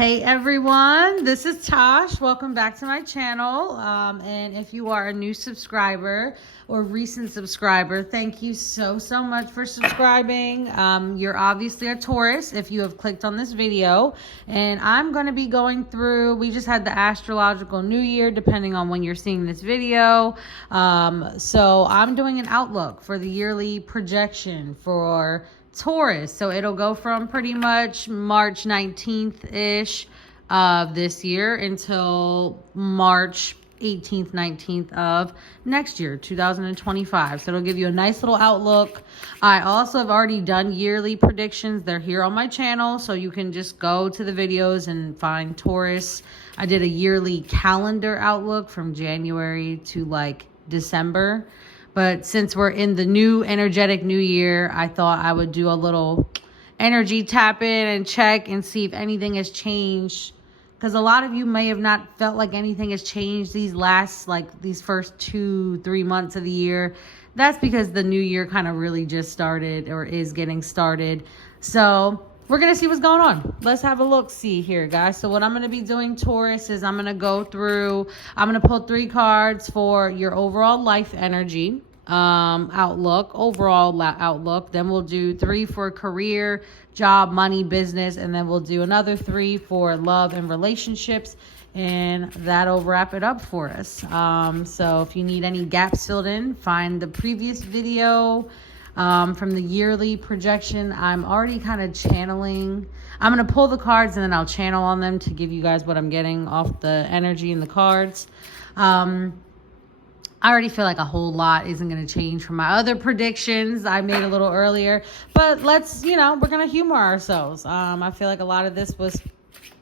Hey everyone, this is Tosh. Welcome back to my channel. And if you are a new subscriber or recent subscriber, thank you so much for subscribing. You're obviously a Taurus if you have clicked on this video. And I'm going to be going through, we just had the astrological new year, depending on when you're seeing this video. So I'm doing an outlook for the yearly projection for Taurus. So it'll go from pretty much March 19th-ish of this year until March 18th, 19th of next year, 2025. So it'll give you a nice little outlook. I also have already done yearly predictions. They're here on my channel, so you can just go to the videos and find Taurus. I did a yearly calendar outlook from January to like December. But since we're in the new energetic new year, I thought I would do a little energy tap in and check and see if anything has changed. Because a lot of you may have not felt like anything has changed these first 2-3 months of the year. That's because the new year kind of really just started or is getting started. So we're going to see what's going on. Let's have a look-see here, guys. So what I'm going to be doing, Taurus, is I'm going to go through, I'm going to pull 3 cards for your overall life energy outlook, overall outlook. Then we'll do 3 for career, job, money, business. And then we'll do another 3 for love and relationships. And that'll wrap it up for us. So if you need any gaps filled in, find the previous video from the yearly projection. I'm already kind of channeling. I'm going to pull the cards and then I'll channel on them to give you guys what I'm getting off the energy in the cards. I already feel like a whole lot isn't going to change from my other predictions I made a little earlier. But let's, we're going to humor ourselves. I feel like a lot of this was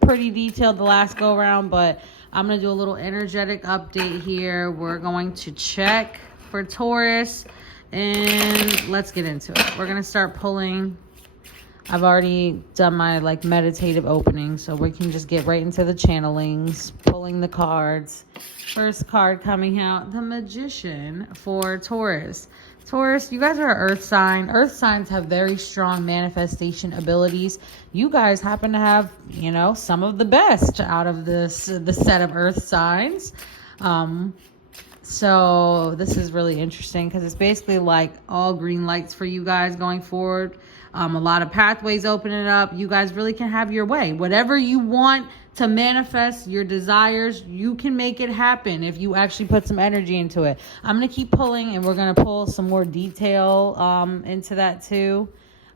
pretty detailed the last go around, but I'm going to do a little energetic update here. We're going to check for Taurus. And let's get into it. We're going to start pulling. I've already done my meditative opening, so we can just get right into the channelings, pulling the cards. First card coming out, the Magician for Taurus. Taurus, you guys are an earth sign. Earth signs have very strong manifestation abilities. You guys happen to have, some of the best out of the set of earth signs. So this is really interesting because it's basically like all green lights for you guys going forward. A lot of pathways opening up. You guys really can have your way. Whatever you want to manifest, your desires, you can make it happen if you actually put some energy into it. I'm going to keep pulling and we're going to pull some more detail into that too.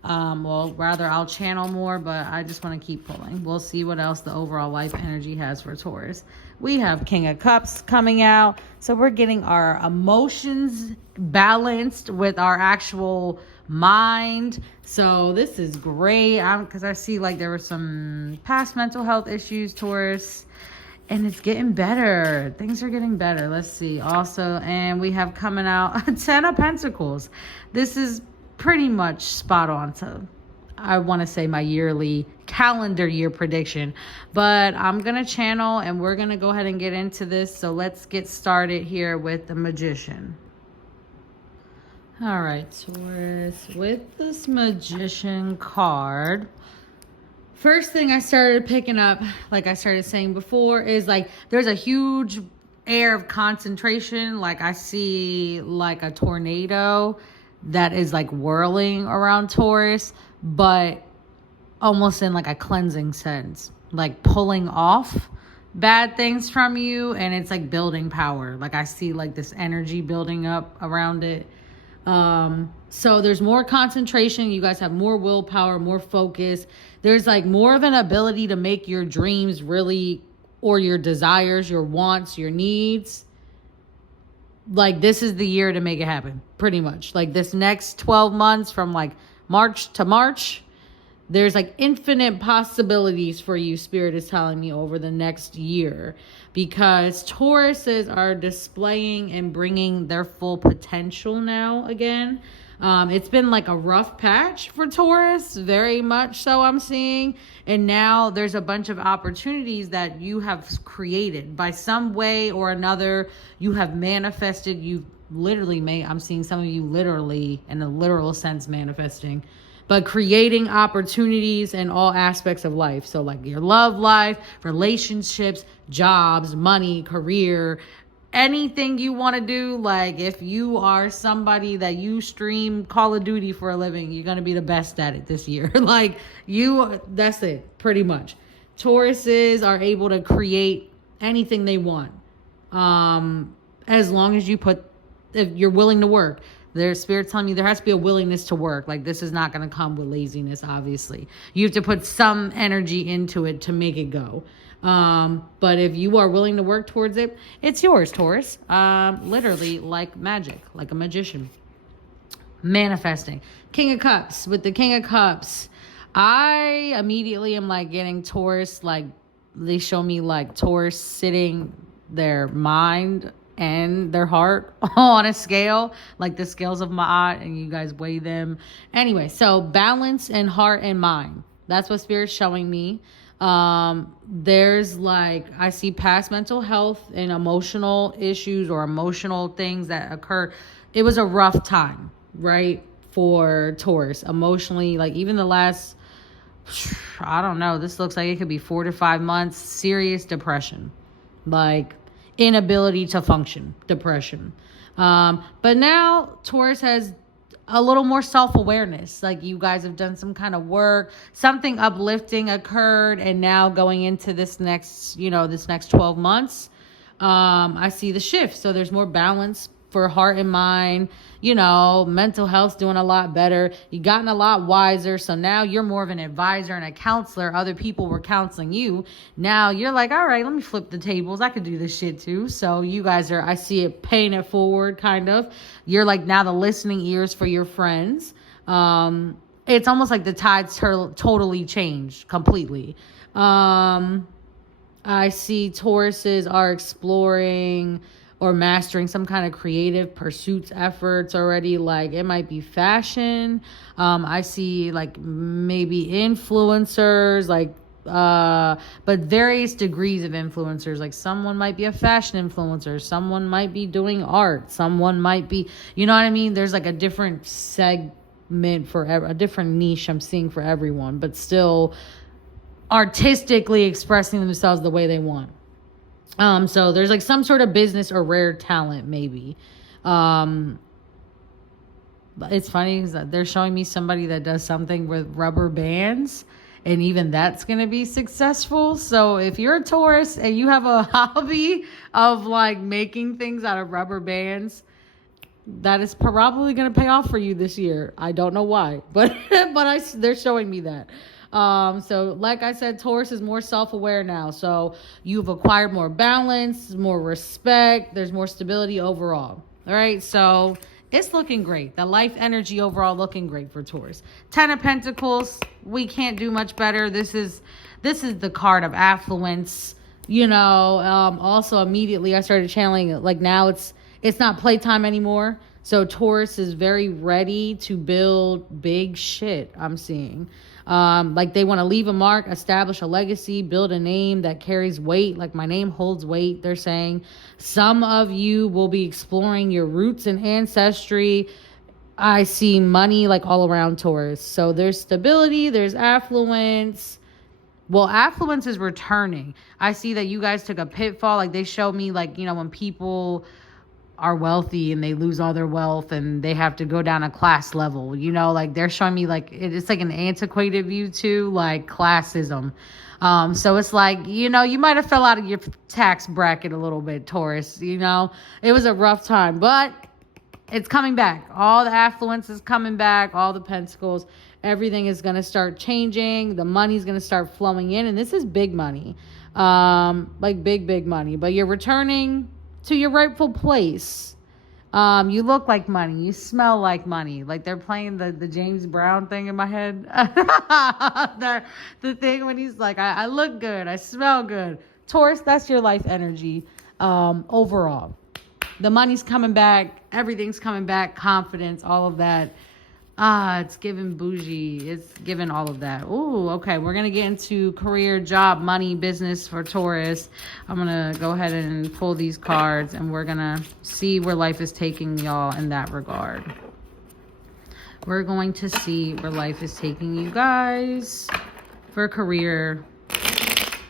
I'll channel more, but I just want to keep pulling. We'll see what else the overall life energy has for Taurus. We have King of Cups coming out. So we're getting our emotions balanced with our actual mind. So this is great because I see there were some past mental health issues, Taurus, and it's getting better. Things are getting better. Let's see. Also, and we have coming out 10 of Pentacles. This is pretty much spot on to, I want to say, my yearly calendar year prediction, but I'm going to channel and we're going to go ahead and get into this. So let's get started here with the Magician. All right, Taurus, with this Magician card, first thing I started picking up, like I started saying before, is there's a huge air of concentration. I see a tornado that is whirling around Taurus, but almost in a cleansing sense, pulling off bad things from you, and it's building power. I see this energy building up around it. So there's more concentration. You guys have more willpower, more focus. There's more of an ability to make your dreams really, or your desires, your wants, your needs, this is the year to make it happen, pretty much. This next 12 months from March to March, there's infinite possibilities for you, Spirit is telling me, over the next year, because Tauruses are displaying and bringing their full potential now again. It's been a rough patch for Taurus, very much so, I'm seeing. And now there's a bunch of opportunities that you have created by some way or another. You have manifested. You literally I'm seeing some of you literally, in a literal sense, manifesting. but creating opportunities in all aspects of life. So like your love life, relationships, jobs, money, career, anything you want to do. Like if you are somebody that you stream Call of Duty for a living, you're going to be the best at it this year. Like that's it, pretty much. Tauruses are able to create anything they want. As long as if you're willing to work. Their spirit's telling me there has to be a willingness to work. Like this is not going to come with laziness, obviously. You have to put some energy into it to make it go. But if you are willing to work towards it, it's yours, Taurus. Literally like magic, like a magician. Manifesting. King of Cups. With the King of Cups, I immediately am like getting Taurus, like they show me like Taurus sitting their mind and their heart on a scale, like the scales of Ma'at, and you guys weigh them. Anyway, so balance in heart and mind. That's what Spirit's showing me. There's like, I see past mental health and emotional issues or emotional things that occur. It was a rough time, right? For Taurus emotionally, like even the last, I don't know, this looks like it could be 4 to 5 months, serious depression, like inability to function, depression. But now Taurus has a little more self-awareness. Like you guys have done some kind of work, something uplifting occurred, and now going into this next 12 months, I see the shift. So there's more balance for heart and mind. Mental health's doing a lot better. You've gotten a lot wiser. So now you're more of an advisor and a counselor. Other people were counseling you. Now you're like, all right, let me flip the tables. I could do this shit too. So you guys I see it paying it forward kind of. You're like now the listening ears for your friends. It's almost like the tides totally changed completely. I see Tauruses are exploring or mastering some kind of creative pursuits efforts already. Like it might be fashion. I see like maybe influencers, like but various degrees of influencers. Like someone might be a fashion influencer, someone might be doing art, someone might be, you know what I mean? There's like a different segment for a different niche I'm seeing for everyone, but still artistically expressing themselves the way they want. So there's like some sort of business or rare talent, maybe. But it's funny because they're showing me somebody that does something with rubber bands, and even that's going to be successful. So if you're a Taurus and you have a hobby of like making things out of rubber bands, that is probably going to pay off for you this year. I don't know why, but they're showing me that. So like I said, Taurus is more self-aware now. So you've acquired more balance, more respect. There's more stability overall. All right. So it's looking great. The life energy overall looking great for Taurus. 10 of Pentacles. We can't do much better. This is the card of affluence. Also immediately I started channeling it. Like now it's not playtime anymore. So Taurus is very ready to build big shit, I'm seeing. Like they want to leave a mark, establish a legacy, build a name that carries weight. Like my name holds weight, they're saying. Some of you will be exploring your roots and ancestry. I see money like all around Taurus. So there's stability, there's affluence. Well, affluence is returning. I see that you guys took a pitfall. Like they show me like, when people are wealthy and they lose all their wealth and they have to go down a class level, like they're showing me like it's like an antiquated view too, like classism. So it's like, you might have fell out of your tax bracket a little bit, Taurus. It was a rough time, but it's coming back. All the affluence is coming back, all the pentacles, everything is going to start changing. The money's going to start flowing in, and this is big money, like big money, but you're returning to your rightful place. You look like money. You smell like money. Like they're playing the James Brown thing in my head. the thing when he's like, I look good. I smell good. Taurus, that's your life energy overall. The money's coming back. Everything's coming back. Confidence, all of that. It's giving bougie. It's giving all of that. Ooh, okay. We're going to get into career, job, money, business for Taurus. I'm going to go ahead and pull these cards and we're going to see where life is taking y'all in that regard. We're going to see where life is taking you guys for career,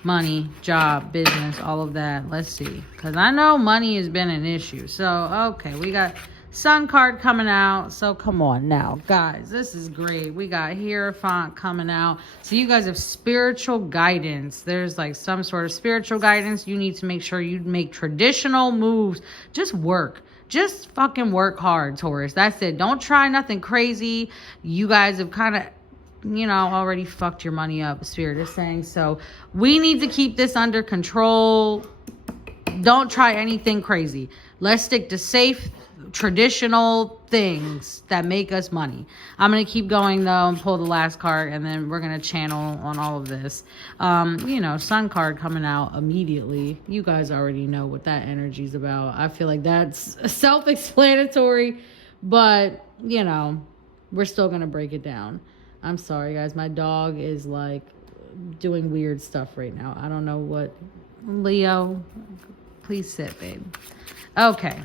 money, job, business, all of that. Let's see. Because I know money has been an issue. So, okay, we got Sun card coming out. So, come on now, guys. This is great. We got Hierophant coming out. So, you guys have spiritual guidance. There's like some sort of spiritual guidance. You need to make sure you make traditional moves. Just work. Just fucking work hard, Taurus. That's it. Don't try nothing crazy. You guys have kind of, you know, already fucked your money up, Spirit is saying. So we need to keep this under control. Don't try anything crazy. Let's stick to safe, traditional things that make us money. I'm going to keep going, though, and pull the last card, and then we're going to channel on all of this. You know, Sun card coming out immediately. You guys already know what that energy is about. I feel like that's self-explanatory, but, you know, we're still going to break it down. I'm sorry, guys. My dog is, like, doing weird stuff right now. I don't know what. Leo, please sit, babe. Okay.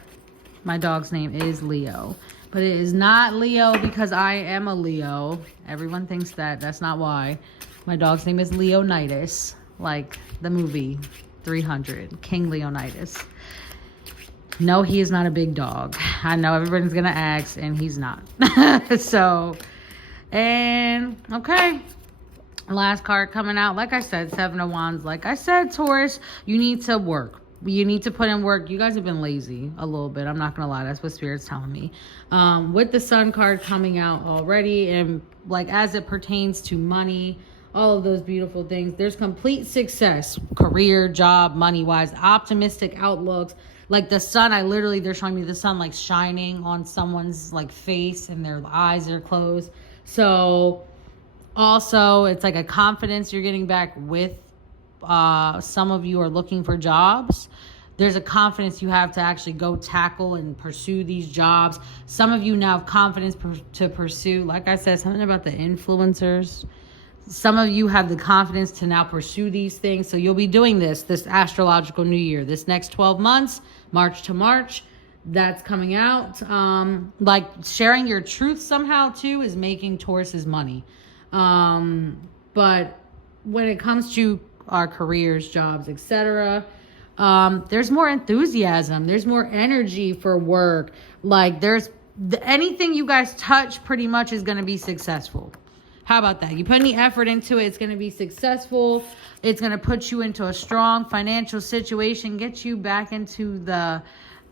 My dog's name is Leo. But it is not Leo because I am a Leo. Everyone thinks that. That's not why. My dog's name is Leonidas. Like the movie 300. King Leonidas. No, he is not a big dog. I know everybody's going to ask, and he's not. So, and, okay. Last card coming out. Like I said, Seven of Wands. Like I said, Taurus, you need to work. You need to put in work. You guys have been lazy a little bit. I'm not going to lie. That's what Spirit's telling me. With the Sun card coming out already, and like as it pertains to money, all of those beautiful things, there's complete success, career, job, money-wise, optimistic outlooks. Like the sun, they're showing me the sun like shining on someone's like face and their eyes are closed. So also it's like a confidence you're getting back with some of you are looking for jobs. There's a confidence you have to actually go tackle and pursue these jobs. Some of you now have confidence to pursue, like I said, something about the influencers. Some of you have the confidence to now pursue these things. So you'll be doing this astrological new year, this next 12 months, March to March. That's coming out. Like sharing your truth somehow too is making Taurus's money. But when it comes to our careers, jobs, etc., there's more enthusiasm. There's more energy for work. Like anything you guys touch pretty much is going to be successful. How about that? You put any effort into it, it's going to be successful. It's going to put you into a strong financial situation, get you back into the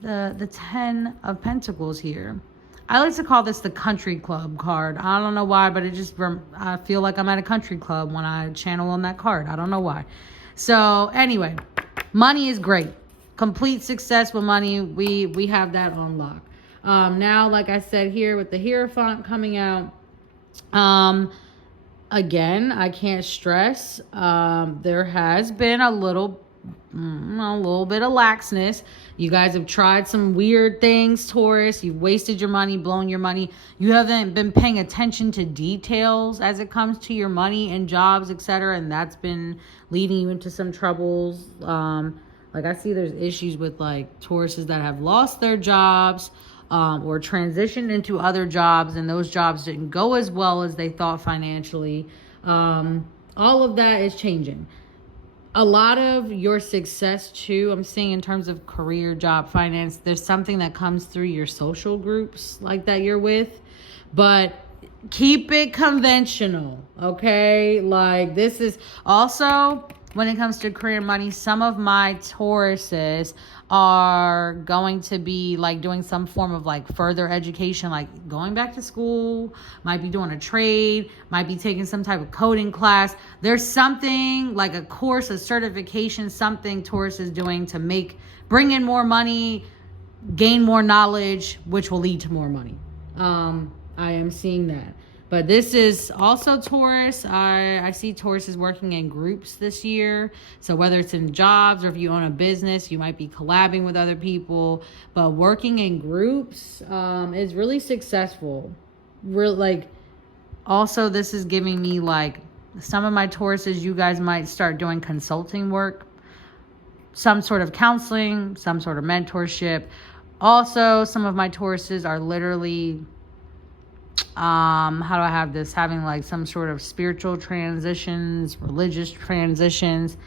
10 of Pentacles here. I like to call this the country club card. I don't know why, but I feel like I'm at a country club when I channel on that card. I don't know why. So anyway, money is great. Complete success with money. We have that on lock. Now, like I said here with the Hierophant coming out, again, I can't stress, there has been a little bit of laxness. You guys have tried some weird things, Taurus. You've wasted your money, blown your money. You haven't been paying attention to details as it comes to your money and jobs, etc. And that's been leading you into some troubles. Like I see there's issues with like Tauruses that have lost their jobs, or transitioned into other jobs, and those jobs didn't go as well as they thought financially. All of that is changing. A lot of your success too, I'm seeing in terms of career, job, finance, there's something that comes through your social groups like that you're with, but keep it conventional, okay? Like this is also, when it comes to career money, some of my Tauruses are going to be like doing some form of like further education, like going back to school, might be doing a trade, might be taking some type of coding class. There's something like a course, a certification, something Taurus is doing to bring in more money, gain more knowledge, which will lead to more money. I am seeing that. But this is also Taurus. I see Taurus is working in groups this year. So whether it's in jobs or if you own a business, you might be collabing with other people. But working in groups is really successful. Also, this is giving me like some of my Tauruses, you guys might start doing consulting work, some sort of counseling, some sort of mentorship. Also, some of my Tauruses are literally how do I have this? Having like some sort of spiritual transitions, religious transitions.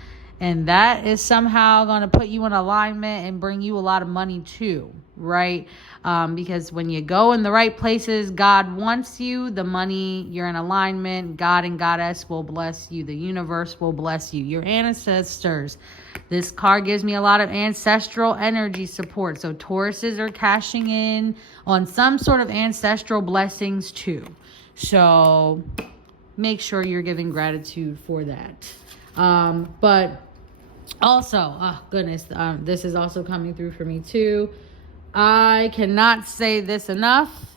And that is somehow going to put you in alignment and bring you a lot of money too, right? Because when you go in the right places, God wants you, the money, you're in alignment, God and Goddess will bless you. The universe will bless you. Your ancestors. This card gives me a lot of ancestral energy support. So Tauruses are cashing in on some sort of ancestral blessings too. So make sure you're giving gratitude for that. But also, oh goodness, this is also coming through for me too. I cannot say this enough.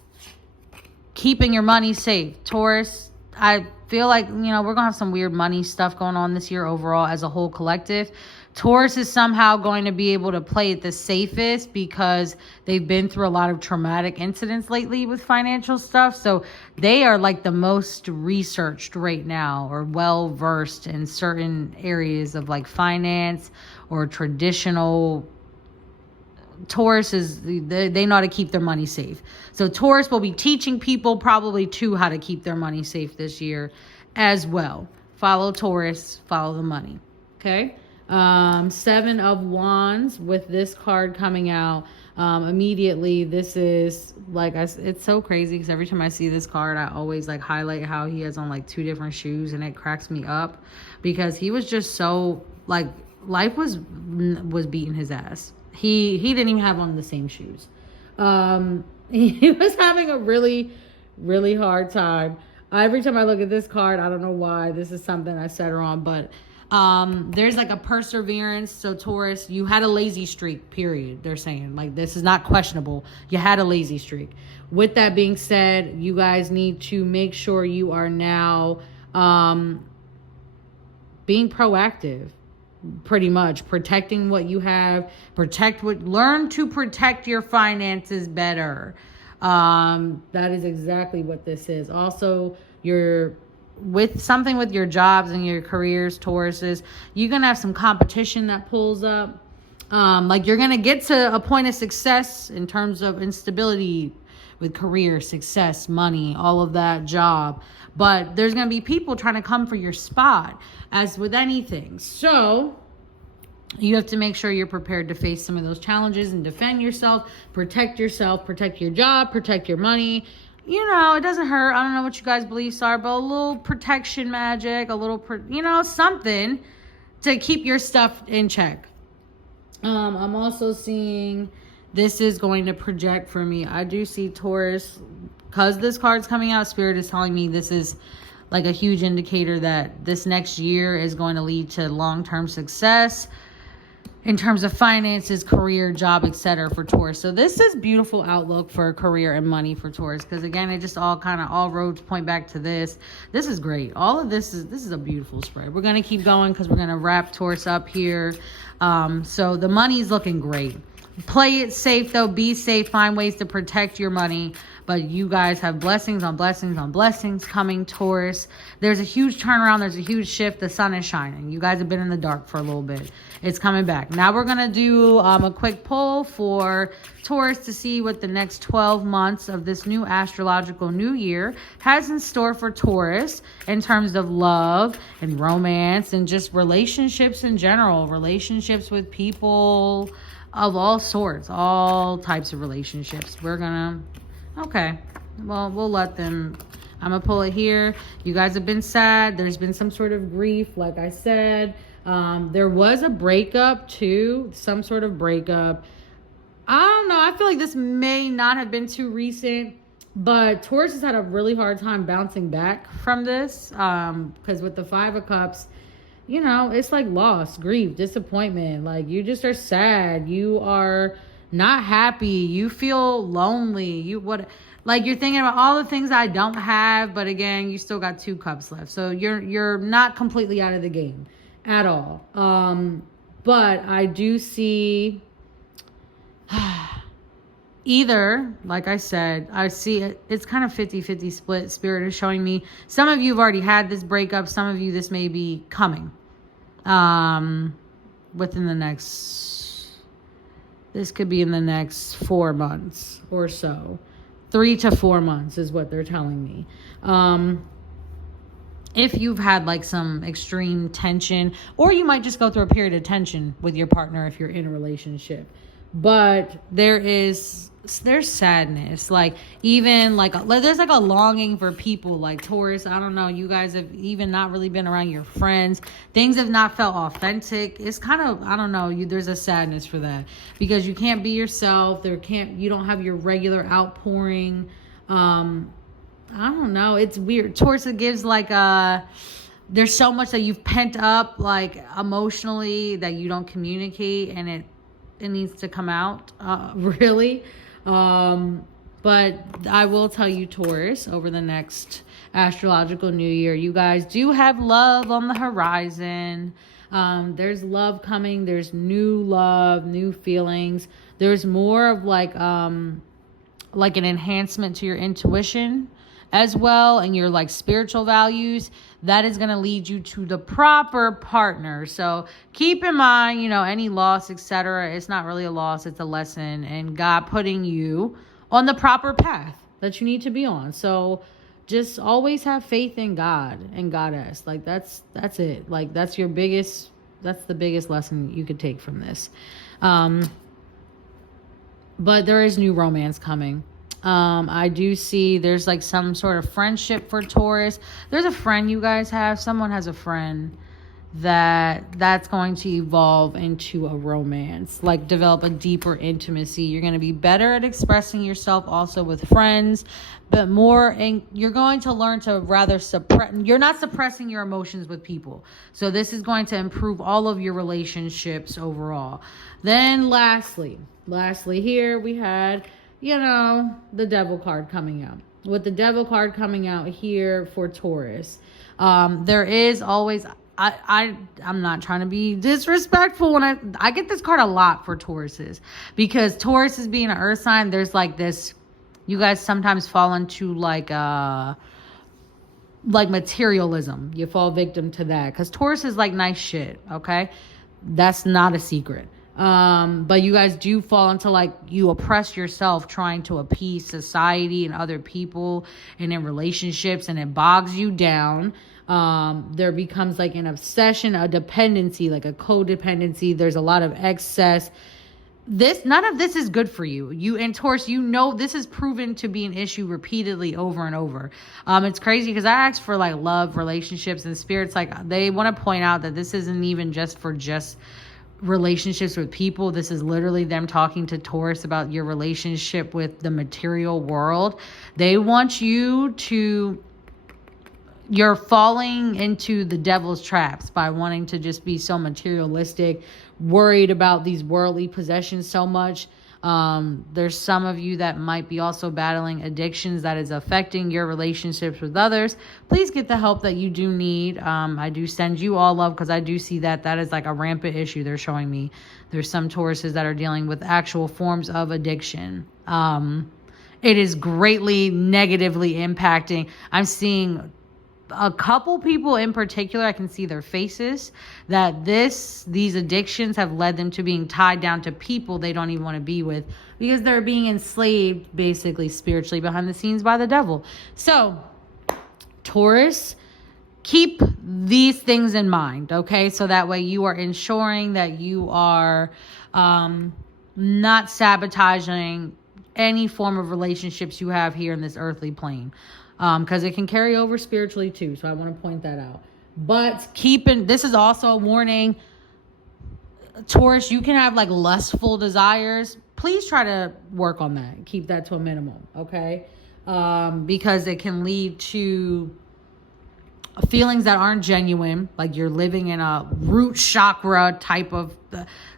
Keeping your money safe. Taurus, I feel like, we're going to have some weird money stuff going on this year overall as a whole collective. Taurus is somehow going to be able to play it the safest because they've been through a lot of traumatic incidents lately with financial stuff. So they are like the most researched right now, or well versed in certain areas of like finance or traditional. Taurus they know how to keep their money safe. So Taurus will be teaching people probably too how to keep their money safe this year as well. Follow Taurus, follow the money. Okay. 7 of Wands with this card coming out immediately. This is like, it's so crazy because every time I see this card, I always like highlight how he has on like 2 different shoes, and it cracks me up because he was just so like, life was beating his ass. He didn't even have on the same shoes. He was having a really, really hard time. Every time I look at this card, I don't know why. This is something I said wrong, but there's like a perseverance. So Taurus, you had a lazy streak, period. They're saying like, this is not questionable. You had a lazy streak. With that being said, you guys need to make sure you are now being proactive, pretty much protecting what you have, learn to protect your finances better. That is exactly what this is. Also, with something with your jobs and your careers, Tauruses, you're going to have some competition that pulls up. Like you're going to get to a point of success in terms of instability with career, success, money, all of that, job. But there's going to be people trying to come for your spot, as with anything. So you have to make sure you're prepared to face some of those challenges and defend yourself, protect your job, protect your money. It doesn't hurt. I don't know what you guys' beliefs are, but a little protection magic, a little, something to keep your stuff in check. I'm also seeing this is going to project for me. I do see Taurus, because this card's coming out, Spirit is telling me this is like a huge indicator that this next year is going to lead to long-term success in terms of finances, career, job, etc. for Taurus. So this is beautiful outlook for career and money for Taurus, because again, it just all roads point back to this. This is great. All of this is a beautiful spread. We're going to keep going because we're going to wrap Taurus up here. So the money's looking great. Play it safe though. Be safe. Find ways to protect your money. But you guys have blessings on blessings on blessings coming, Taurus. There's a huge turnaround. There's a huge shift. The sun is shining. You guys have been in the dark for a little bit. It's coming back. Now we're going to do a quick poll for Taurus to see what the next 12 months of this new astrological new year has in store for Taurus in terms of love and romance and just relationships in general. Relationships with people of all sorts, all types of relationships. Okay, well, we'll let them. I'm going to pull it here. You guys have been sad. There's been some sort of grief, like I said. There was a breakup, too. Some sort of breakup. I don't know. I feel like this may not have been too recent. But Taurus has had a really hard time bouncing back from this. Because with the 5 of Cups, it's like loss, grief, disappointment. Like, you just are sad. You are not happy. You feel lonely. You're thinking about all the things I don't have, but again, you still got 2 cups left. So you're not completely out of the game at all. But I do see either, like I said, I see it's kind of 50-50 split. Spirit is showing me some of you have already had this breakup. Some of you, this may be coming within the next. This could be in the next 4 months or so. 3 to 4 months is what they're telling me. If you've had like some extreme tension, or you might just go through a period of tension with your partner if you're in a relationship. But there's sadness, like even like there's like a longing for people, like Taurus. I don't know, you guys have even not really been around your friends. Things have not felt authentic. It's kind of, I don't know, there's a sadness for that because you can't be yourself. You don't have your regular outpouring. I don't know, it's weird. Taurus, it gives like there's so much that you've pent up like emotionally that you don't communicate, and it needs to come out, really. But I will tell you, Taurus, over the next astrological new year, you guys do have love on the horizon. There's love coming. There's new love, new feelings. There's more of like an enhancement to your intuition as well, and your like spiritual values. That is going to lead you to the proper partner. So keep in mind, any loss, etc. It's not really a loss. It's a lesson, and God putting you on the proper path that you need to be on. So just always have faith in God and Goddess. Like that's it. Like that's the biggest lesson you could take from this. But there is new romance coming. I do see there's like some sort of friendship for Taurus. There's a friend you guys have. Someone has a friend that's going to evolve into a romance, like develop a deeper intimacy. You're going to be better at expressing yourself also with friends, but you're going to learn to rather you're not suppressing your emotions with people. So this is going to improve all of your relationships overall. Then lastly here we had, the devil card coming out. With the devil card coming out here for Taurus, there is always, I'm not trying to be disrespectful when I get this card a lot for Tauruses, because Taurus is being an earth sign. There's like this, you guys sometimes fall into like materialism. You fall victim to that because Taurus is like nice shit. Okay. That's not a secret. But you guys do fall into like you oppress yourself trying to appease society and other people and in relationships, and it bogs you down. There becomes like an obsession, a dependency, like a codependency. There's a lot of excess. None of this is good for you. You and Taurus, this is proven to be an issue repeatedly over and over. It's crazy because I asked for like love, relationships, and spirits. Like they want to point out that this isn't even just for relationships with people. This is literally them talking to Taurus about your relationship with the material world. They want you're falling into the devil's traps by wanting to just be so materialistic, worried about these worldly possessions so much. There's some of you that might be also battling addictions that is affecting your relationships with others. Please get the help that you do need. I do send you all love because I do see that is like a rampant issue they're showing me. There's some Tauruses that are dealing with actual forms of addiction. It is greatly negatively impacting. I'm seeing a couple people in particular, I can see their faces, that these addictions have led them to being tied down to people they don't even want to be with because they're being enslaved basically spiritually behind the scenes by the devil. So Taurus, keep these things in mind, okay? So that way you are ensuring that you are not sabotaging any form of relationships you have here in this earthly plane. Because it can carry over spiritually too. So I want to point that out. But this is also a warning. Taurus, you can have like lustful desires. Please try to work on that. Keep that to a minimum, okay? Because it can lead to feelings that aren't genuine. Like you're living in a root chakra type of...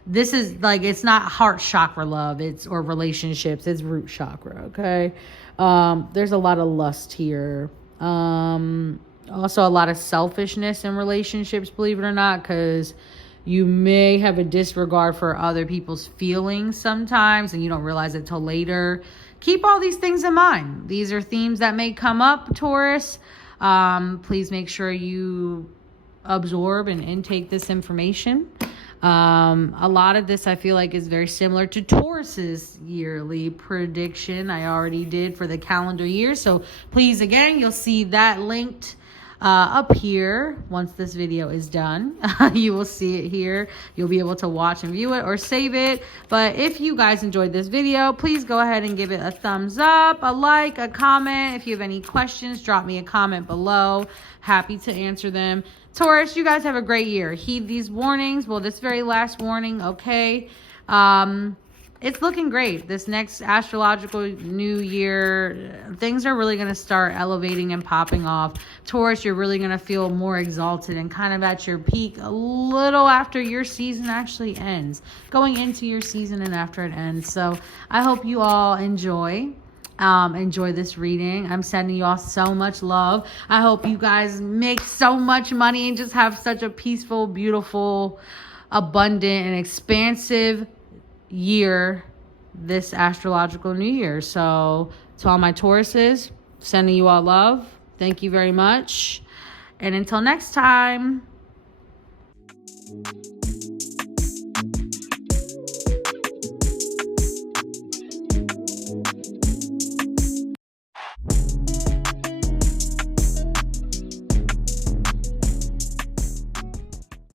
This is like, it's not heart chakra love. Or relationships. It's root chakra, okay? There's a lot of lust here. Also a lot of selfishness in relationships, believe it or not, because you may have a disregard for other people's feelings sometimes and you don't realize it till later. Keep all these things in mind. These are themes that may come up, Taurus. Please make sure you absorb and intake this information. A lot of this I feel like is very similar to Taurus's yearly prediction I already did for the calendar year. So please, again, you'll see that linked up here. Once this video is done, you will see it here. You'll be able to watch and view it or save it. But if you guys enjoyed this video, please go ahead and give it a thumbs up, a like, a comment. If you have any questions, drop me a comment below. Happy to answer them. Taurus, you guys have a great year. Heed these warnings. Well, this very last warning, okay? It's looking great. This next astrological new year, things are really going to start elevating and popping off. Taurus, you're really going to feel more exalted and kind of at your peak a little after your season actually ends. Going into your season and after it ends. So I hope you all enjoy this reading. I'm sending you all so much love. I hope you guys make so much money and just have such a peaceful, beautiful, abundant, and expansive year this astrological new year. So to all my Tauruses, sending you all love. Thank you very much. And until next time.